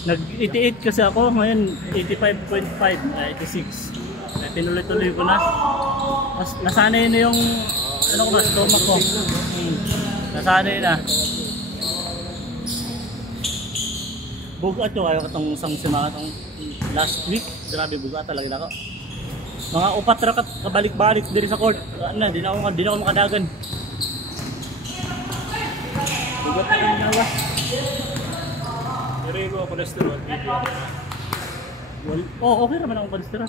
Nag-88 kasi ako, ngayon 85.5, 86. Ay, tinuloy-tuloy ko na. Mas nasanay na yung ano ko ba, stomach ko. Nasanay na. Bugat yung ayaw katong isang simaka itong last week. Grabe, bugat talaga ako. Mga upat ra kabalik-balik diri sa court. Ano, di na ako makadagan. Bugat na rin nawa. Pero yung mga cholesterol, okay naman ang cholesterol.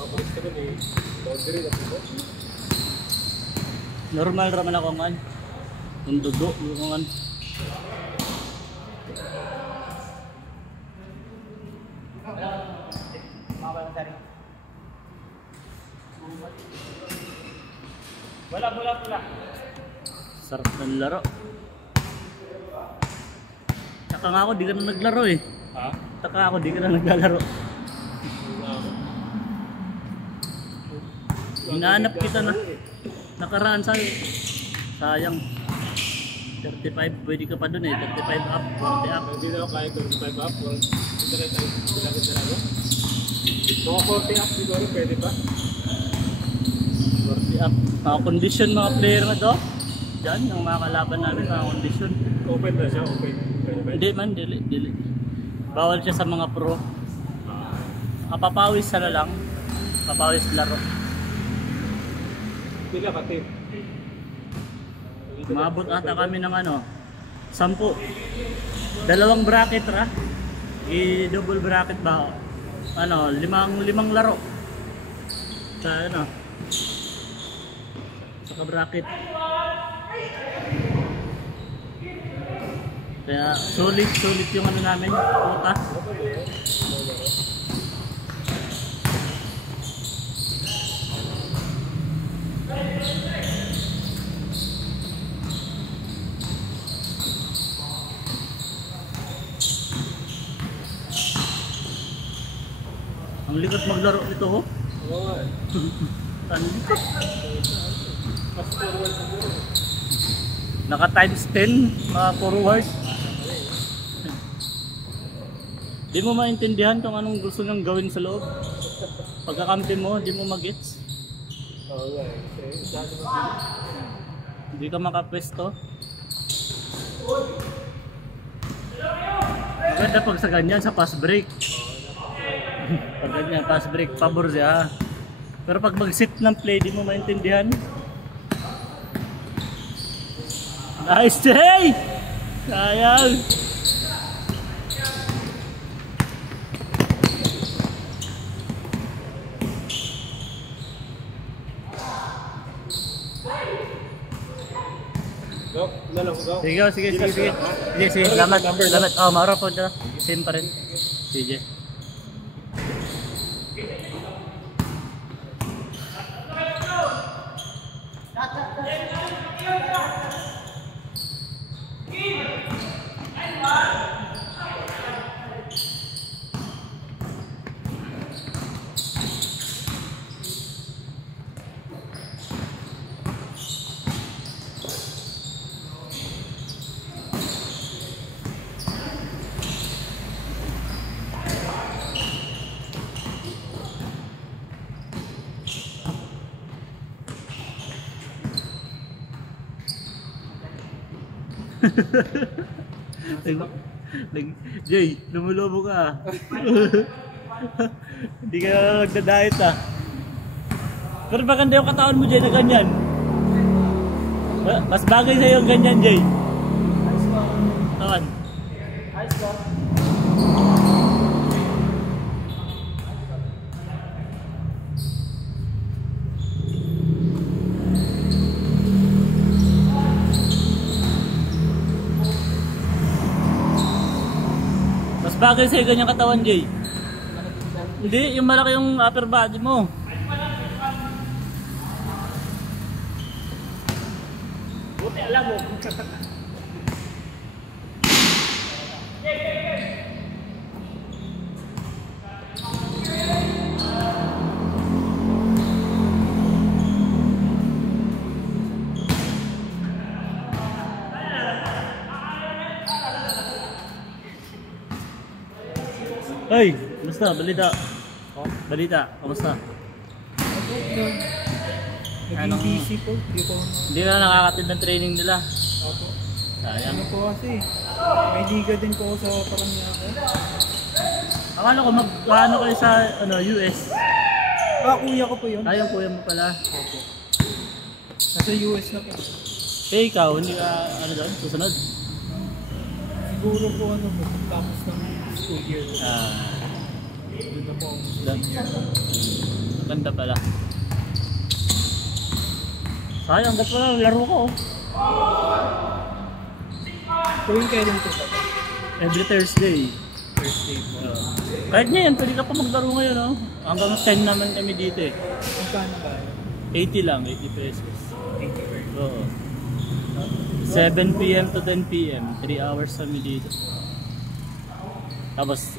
mga cholesterol eh, boundary na po. Normal naman ako man. Yung dugo, yung man. Wala. Sarap ng laro. Taka nga ako, di ka na naglaro eh. Ha? Taka ako, di ka na naglalaro. Hinahanap kita na. Nakaraan sa'yo. Sayang. 35, pwede ka pa dun eh. 35 up, 40 up. Hindi na ako kaya 25 up. Hindi na tayo bilagin sa lalo. Mga 40 up siguro, pwede ba? 40 up. Mga condition mga player na to. Diyan, yung mga kalaban namin, mga condition. Open na siya, open. Pwede ba? Hindi man, dili. Bawal siya sa mga pro. Kapapawis na lang. Papawis laro. Pila ka team? Maabot ata kami ng ano, 10. Dalawang bracket ra. I-double bracket ba? Ano, limang laro. Sa ano? Sa bracket. Kaya sulit yung ano namin, puta. Ang likot maglaro nito ho. Oo nga. Ang likot. Naka times 10 mga forward. Di mo maintindihan kung anong gusto niyang gawin sa loob. Pagkakampi mo, di mo mag-gets. Oo nga. Hindi ka makapwesto. Maganda pag sa ganyan, sa pass break. Pag ganyan, pass break, pabor siya. Pero pag mag-sit ng play, di mo maintindihan. Nice day! Sayang! Go, lalo ko go. Sige. Salamat. Oh, mauro po dyan. Same pa rin. Sige. Jay, lumulobo ka. Hindi ka na nagda-diet ah. Pero maganda yung katawan mo Jay na ganyan. Mas bagay sa'yo yung ganyan Jay. Katawan. Bagay sa'yo ganyang katawan, Jay. Hindi, yung malaki yung upper body mo. Buti alam mo. Ay, kumusta? Balita. Balita, kumusta? Naging busy po. Hindi na nakakatid ng training nila. Opo. Sayang. Ano po kasi, may liga din po ako sa Paranaque. Akala ko mag-ano kayo sa US. Kuya ko po yun. Yung kuya mo pala. Opo. Nasa US na po. Eh ikaw, hindi ka doon? Susunod? Siguro po tapos ng school year. Doon na po ako. Maganda pala. Sayang, ba't pala laro ko? Tuwing kailan po ba? Every Thursday. Thursday po. Kahit ngayon, pwede ka pa maglaro ngayon, no? Hanggang 10 naman kami dito eh. Magkano ba? 80 lang, 80 pesos. 80 per. Oo. 7 PM to 10 PM, 3 hours kami dito. Tapos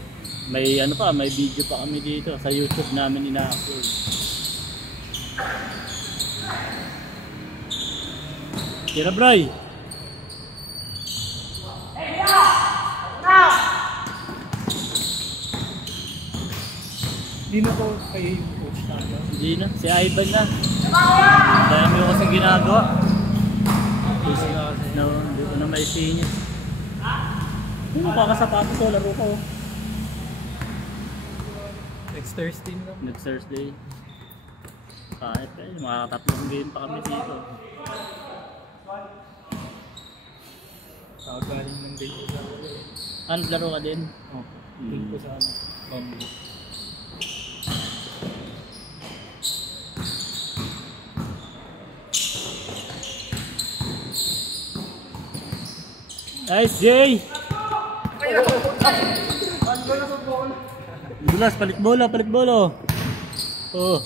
may may video pa kami dito sa YouTube namin ina-upload. Tira, Bray! Hindi na po kayo yung coach natin. Hindi na, si Ivan na. Dahil mo kasi ginagawa. Busy na kasi. No, hindi ko na maisingit. Makakasapatos ko, laro ko. Next Thursday na. Next Thursday. Kahit makakatatlong game pa kami dito. Galing ng day ko sa Ano, laro ka din? Opo. Doon po sa Bamboo. Nice, Jay! Dulas, palit bola, palit bola. Oh.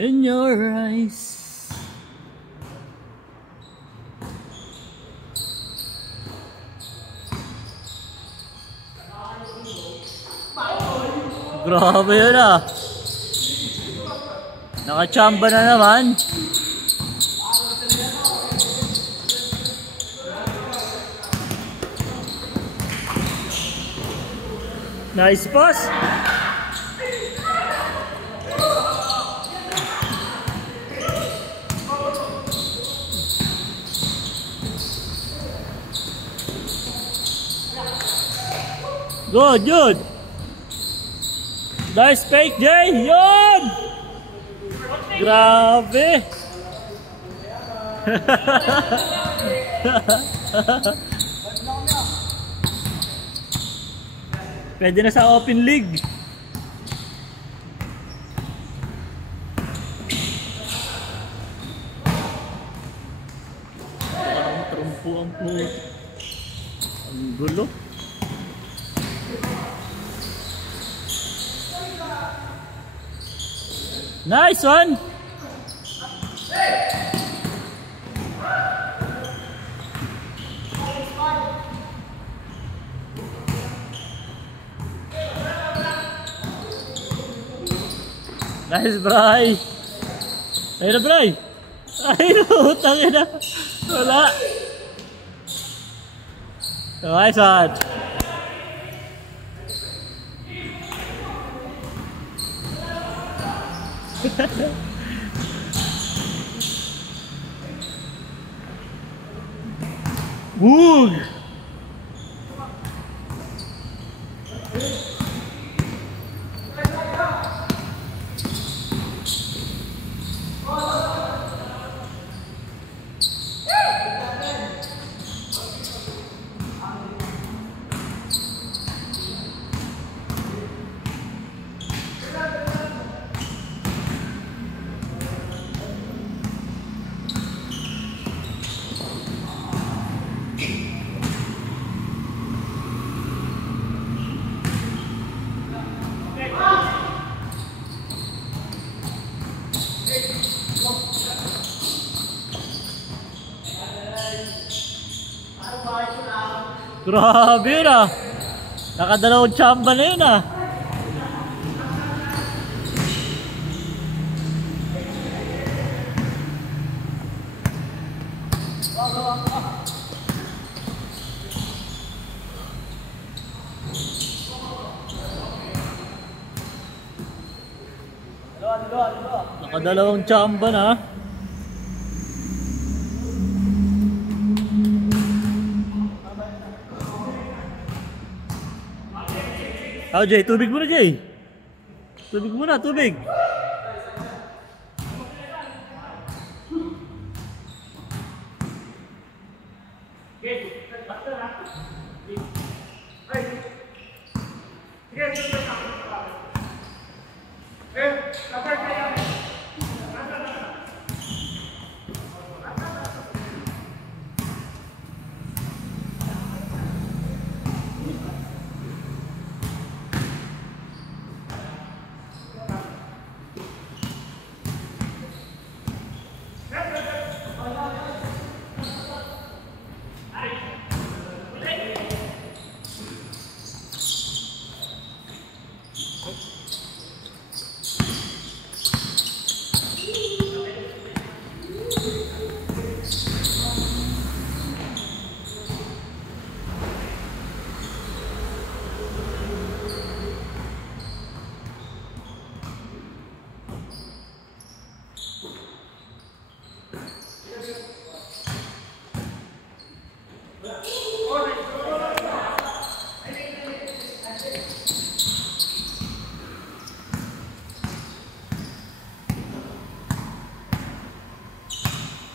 In your eyes. Grabe yun ah. Nakachamba na naman. Nice pass. Good, good. Nice fake, Jay. Yun! Grabe. Pwede na sa Open League. Parang trumpo ang puto. Ang gulo. Nice one! Nice, Bray! Ayun na, Bray! Ayun na, utangin na! Wala! Nice one! Woog! Grabe yun ah. Nakadalawang tsamba na yun ah. Nakadalawang tsamba na. Oh, Jay, tubig muna, Jay. Tubig muna, tubig.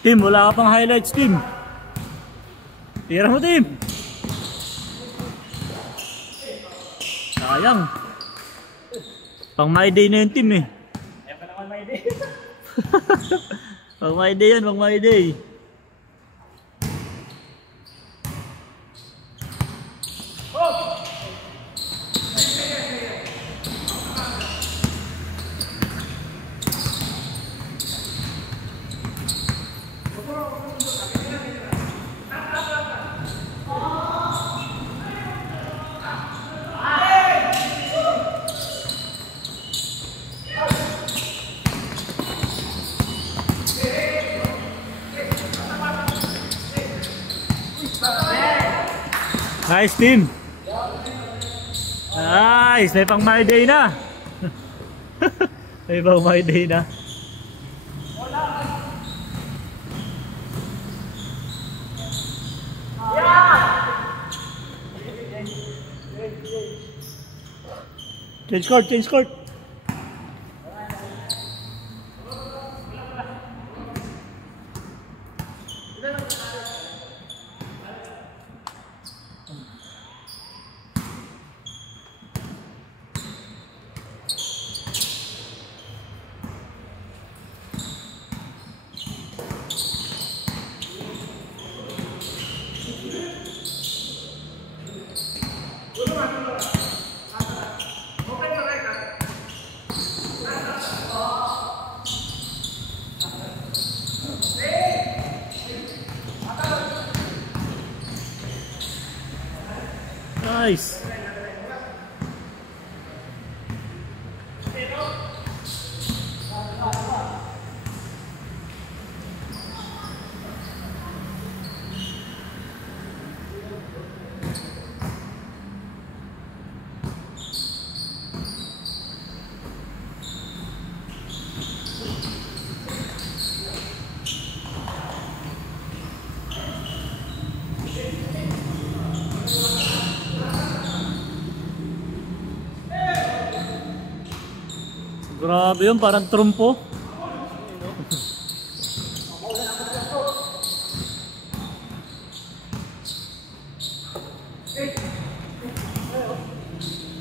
Tim, wala ka pang highlights, Tim. Tira mo, Tim. Sayang. Pang my day na yun, Tim eh. Ayaw pa naman my day. Pang my day yan, pang my day. Nice, Tim. Nice, may pang my day na. May pang my day na. Change court, change court. Nice. Grabe yun, parang trumpo.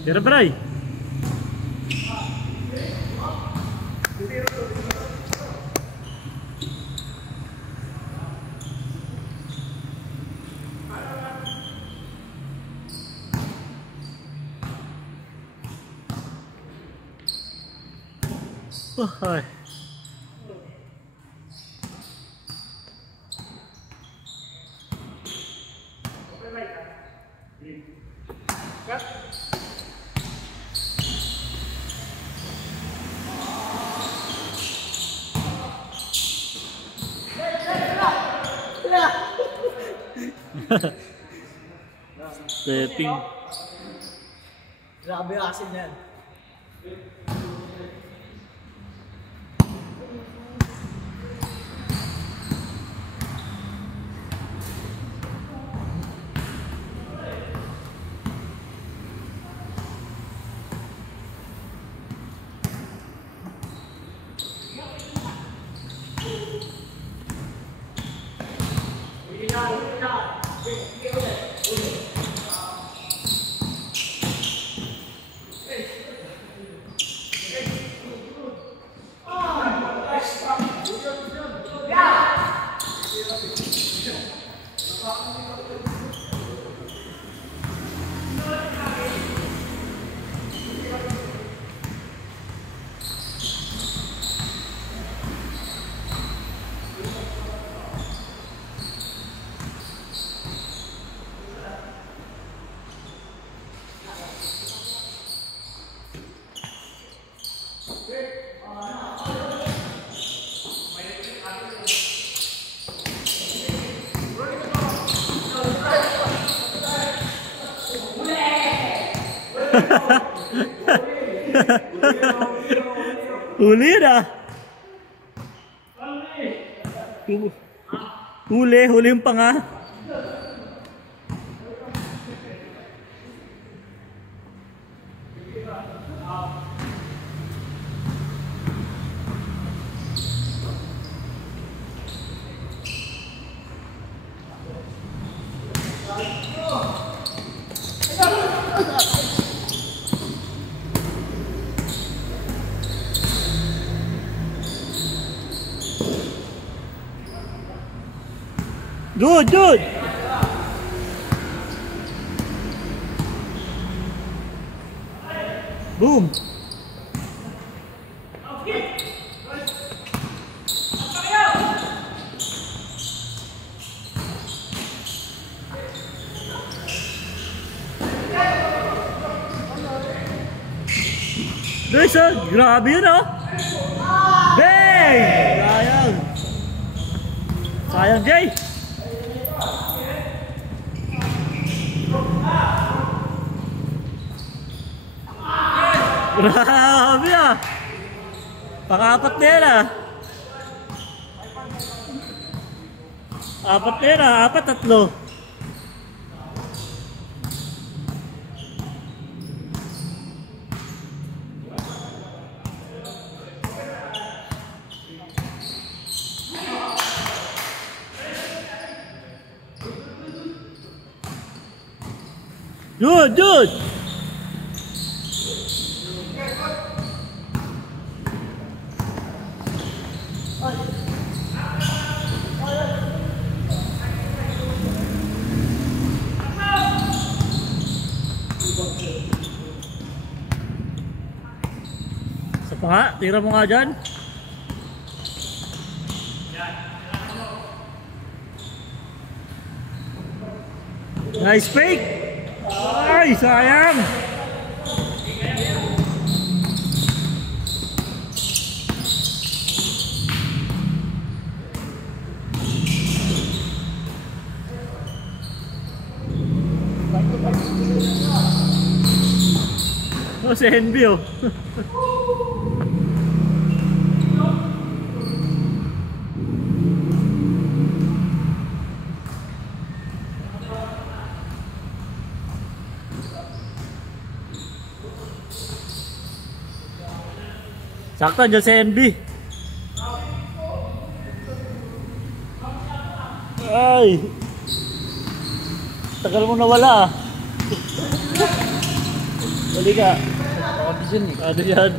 Tira, Bray. Ay. Stepping. Grabe asin yan. Huli na. Huli yung panga. Good, good. Boom. Guys, grabe yun, oh. Bang! Sayang. Sayang, Jay. Grabe ah. Pang-apat na yan ah. Apat na yan ah. Apat, tatlo. Good, good. Sa pa nga, tira mo nga dyan. Nice fake. Ay, sayang. Oh, si Henby oh. Sakto dyan si NB. Ay, tagal mo nawala ah. Bali ka. Ano yan?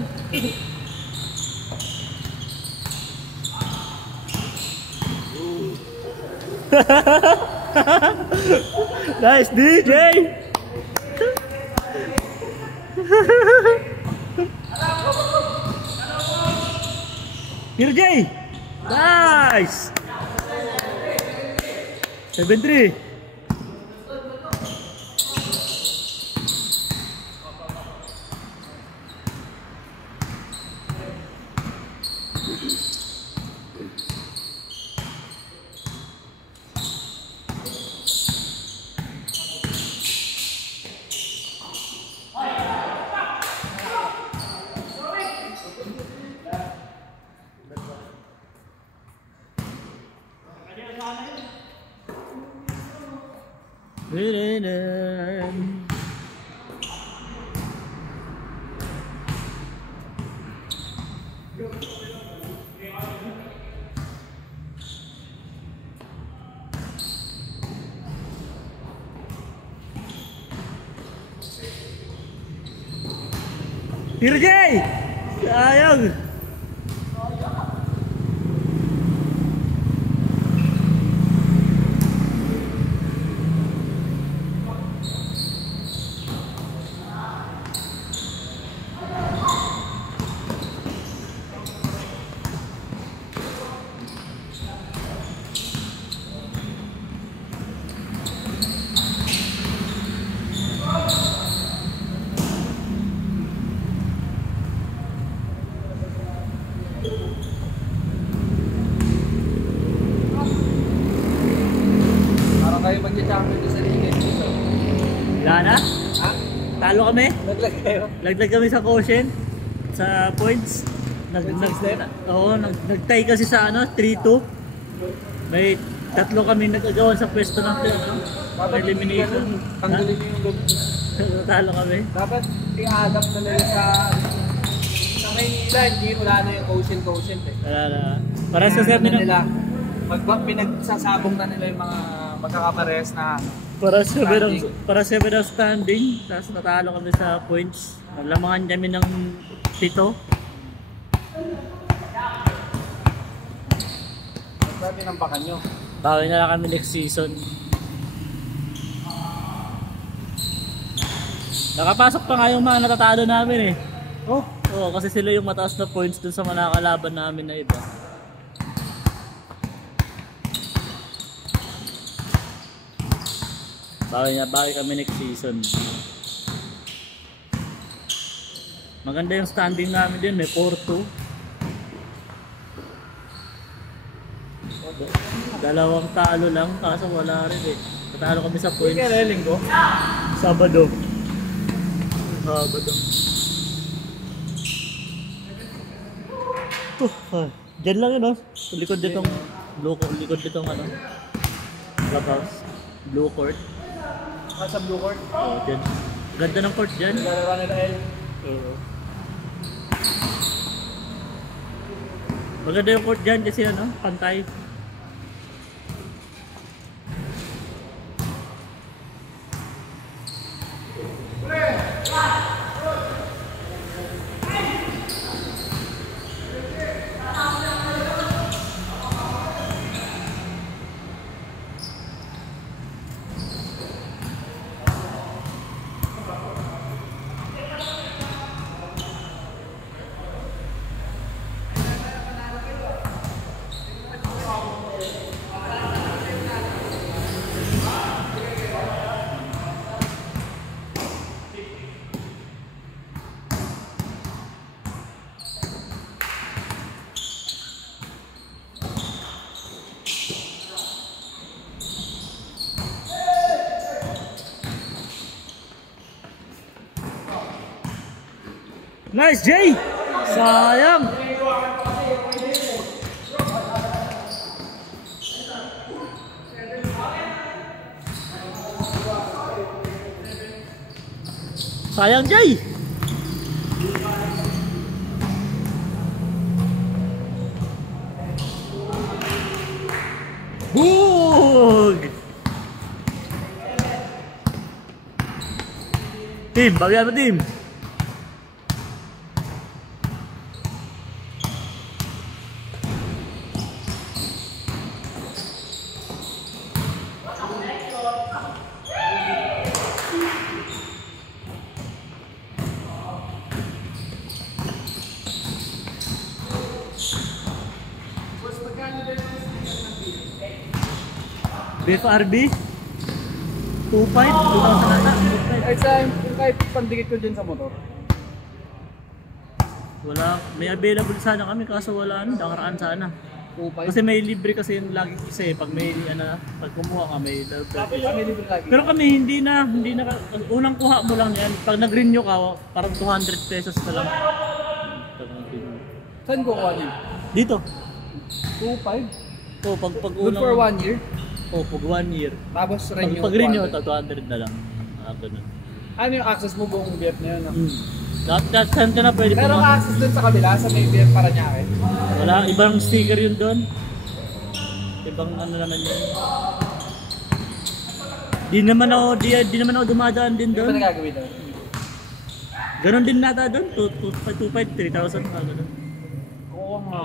Nice DJ. DJ. Nice. 7-3. Tiro Jay! Sayang! Parang kayo mag-champion doon sa liga dito. Wala na? Ha? Talo kami? Naglag kayo? Laglag kami sa quotient, sa points. Nag-tie kasi sa ano, 3-2. May tatlo kami nag-agawan sa pwesto ng elimination. Tanggalin niyo yung loob. Talo kami. Dapat i-adapt na nila sa Maynila, hindi wala na yung quotient eh. Wala na. Para sa sabi ng... nila, pinagsasabong na nila yung mga magkakapares na Para sa standing, tapos natalo kami sa points. Lamangan kami ng 7. sabi ng baka nyo. Bawi na lang kami next season. Nakapasok pa nga yung mga natatalo namin eh. Oo, kasi sila yung mataas na points dun sa mga nakalaban namin na iba. Bawi kami next season. Maganda yung standing namin din, may 4-2. Dalawang talo lang, kaso wala rin eh. Natalo kami sa points. Kaya linggo? Sabado. Diyan lang yun oh. Likod ditong ano. Clubhouse. Blue court. Sa blue court? Oo, dyan. Ganda ng court dyan. Naglalaro nila L. Oo. Maganda yung court dyan kasi ano, pantay. Nice, Jay! Sayang! Sayang, Jay! Bug! Team, bagian mo team! BFRB 2.5 2,000 Ay, kahit pandikit ko dyan sa motor. wala, may available sana kami kaso wala nakaraan sana. 2.5? Kasi may libre kasi yung lagi kasi pag may pag kumuha ka may Tapos may libre lagi. pero kami hindi na unang kuha mo lang yan. Pag nag-renew ka parang 200 pesos na lang. Saan ko kuha niya? Dito. 2.5? Oh, pag Good unang for 1 year? O, pag 1 year. Tapos renew. Pag renew, 200 na lang. Ganun. Ano yung access mo buong beer na yun? No? Lahat saan ka na pwede Pero pumunta. access dun sa kabila, sa may beer Paranaque. Wala, ibang sticker yun doon. Ibang ano naman yun. Di naman ako dumadaan din Ano ba doon. nagagawin doon? Ganon din nata doon, 2,500, 3,000 pa gano'n. Oo nga.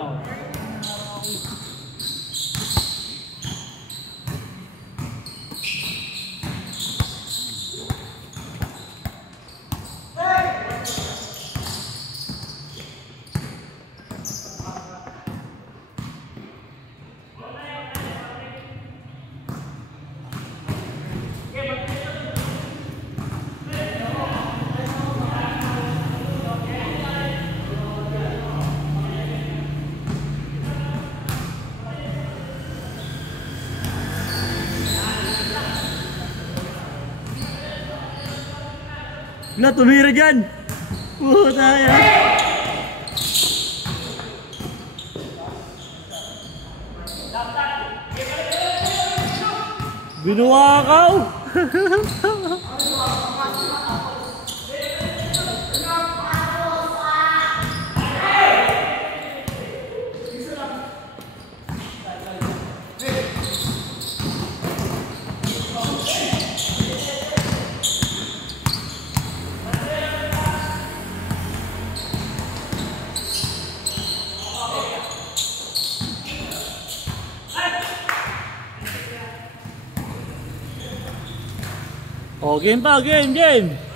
Wala, tumira dyan! Puta yan! Binuwakaw! Oh, game pa, game!